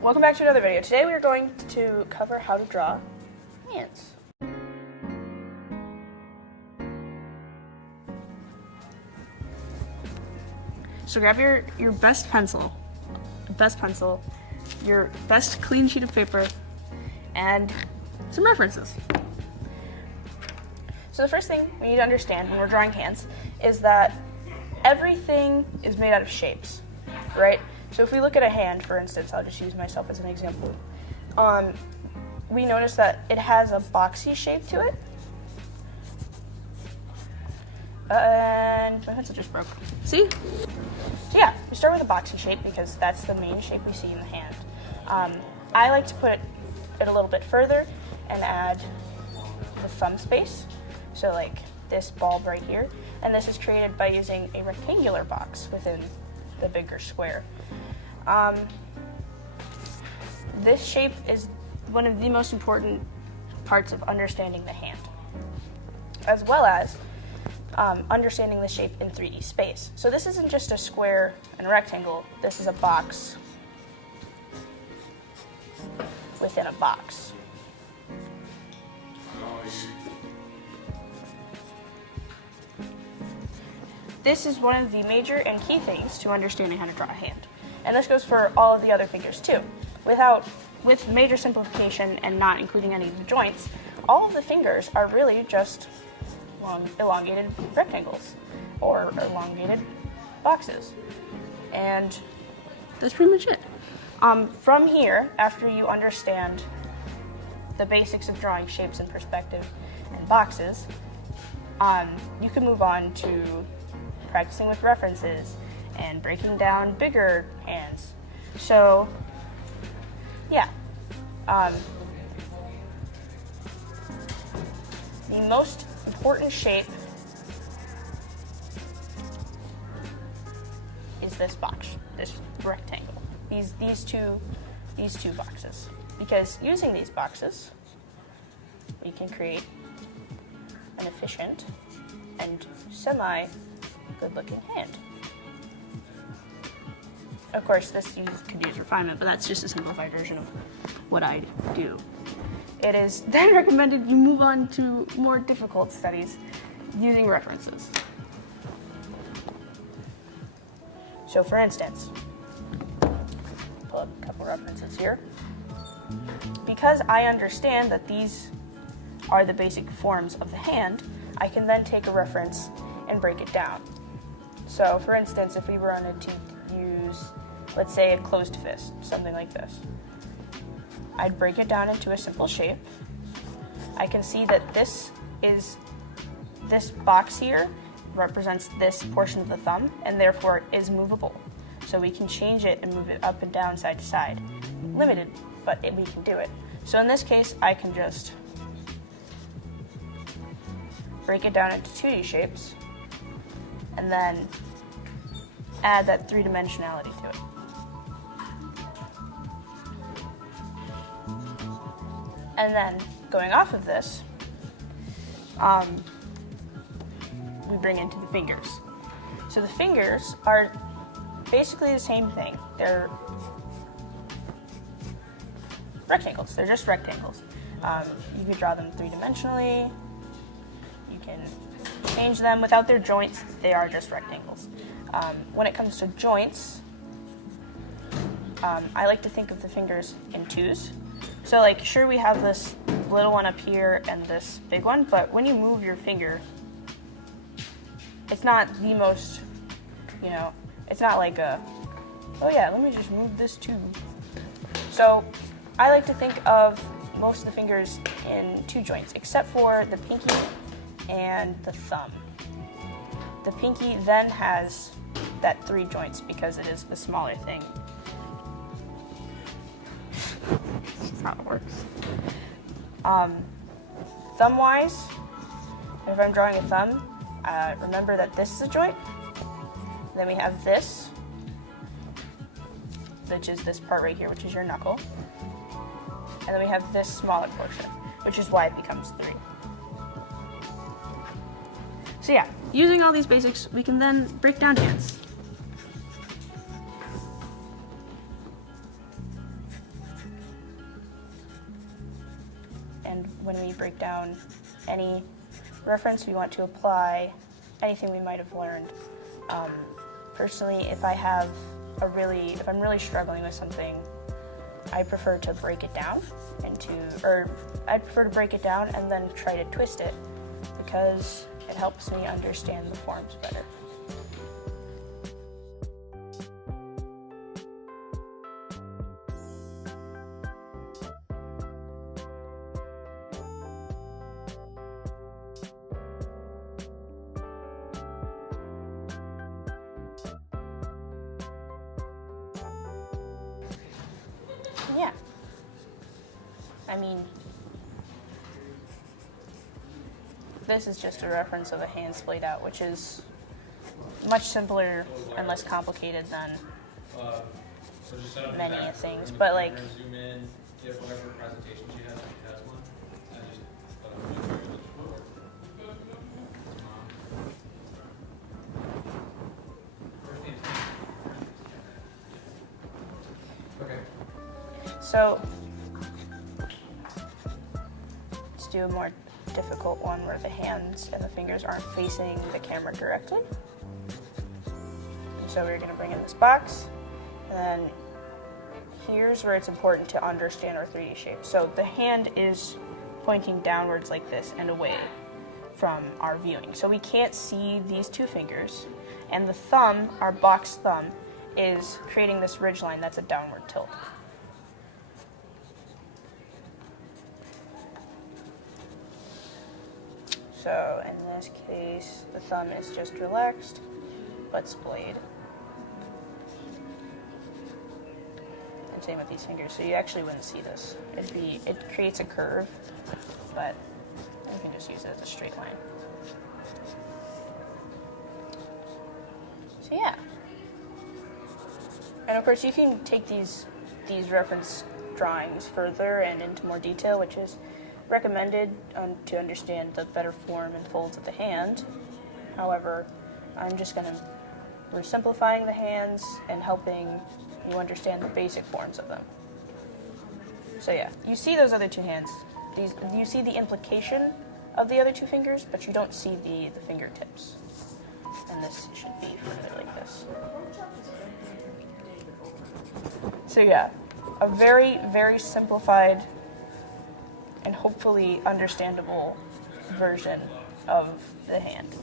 Welcome back to another video. Today we are going to cover how to draw hands. So grab your best pencil, your best clean sheet of paper, and some references. So the first thing we need to understand when we're drawing hands is that everything is made out of shapes, right? So if we look at a hand, for instance, I'll just use myself as an example. We notice that it has a boxy shape to it. And my pencil just broke. See? So yeah, we start with a boxy shape because that's the main shape we see in the hand. I like to put it a little bit further and add the thumb space. So like this bulb right here. And this is created by using a rectangular box within the bigger square. This shape is one of the most important parts of understanding the hand, as well as understanding the shape in 3D space. So this isn't just a square and a rectangle, this is a box within a box. This is one of the major and key things to understanding how to draw a hand. And this goes for all of the other figures too. With major simplification and not including any of the joints, all of the fingers are really just elongated rectangles or elongated boxes. And that's pretty much it. From here, after you understand the basics of drawing shapes and perspective and boxes, you can move on to practicing with references and breaking down bigger hands. So, yeah. The most important shape is this box, this rectangle. These two boxes. Because using these boxes, we can create an efficient and semi-good-looking hand. Of course, you could use refinement, but that's just a simplified version of what I do. It is then recommended you move on to more difficult studies using references. So for instance, pull up a couple references here. Because I understand that these are the basic forms of the hand, I can then take a reference and break it down. So for instance, if we wanted to use, let's say, a closed fist, something like this, I'd break it down into a simple shape. I can see that this box here represents this portion of the thumb and therefore is movable. So we can change it and move it up and down, side to side. Limited, but we can do it. So in this case, I can just break it down into 2D shapes and then add that three-dimensionality to it. And then, going off of this, we bring into the fingers. So the fingers are basically the same thing. They're rectangles. They're just rectangles. You can draw them three-dimensionally. You can change them without their joints. They are just rectangles. When it comes to joints, I like to think of the fingers in twos. So like, sure, we have this little one up here and this big one, but when you move your finger, it's not the most, it's not like oh yeah, let me just move this too. So I like to think of most of the fingers in two joints, except for the pinky and the thumb. The pinky then has that 3 joints because it is the smaller thing. That's how it works. Thumb-wise, if I'm drawing a thumb, remember that this is a joint. Then we have this, which is this part right here, which is your knuckle. And then we have this smaller portion, which is why it becomes 3. So yeah, using all these basics, we can then break down hands. and when we break down any reference we want to apply, anything we might have learned. Personally, if I'm really struggling with something, I prefer to break it down and then try to twist it, because it helps me understand the forms better. Yeah. I mean, this is just a reference of a hand splayed out, which is much simpler and less complicated than many things. But like, zoom in, get whatever presentation she has, if she has one, and just okay. So let's do a more difficult one where the hands and the fingers aren't facing the camera directly. So we're going to bring in this box, and then here's where it's important to understand our 3D shape. So the hand is pointing downwards like this and away from our viewing. So we can't see these two fingers, and the thumb, our box thumb, is creating this ridge line that's a downward tilt. So in this case, the thumb is just relaxed, but splayed. And same with these fingers, so you actually wouldn't see this. It creates a curve, but you can just use it as a straight line. So yeah. And of course you can take these reference drawings further and into more detail, which is recommended to understand the better form and folds of the hand. However, we're simplifying the hands and helping you understand the basic forms of them. So yeah, you see those other two hands. You see the implication of the other two fingers, but you don't see the fingertips. And this should be further like this. So yeah, a very, very simplified and hopefully understandable version of the hand.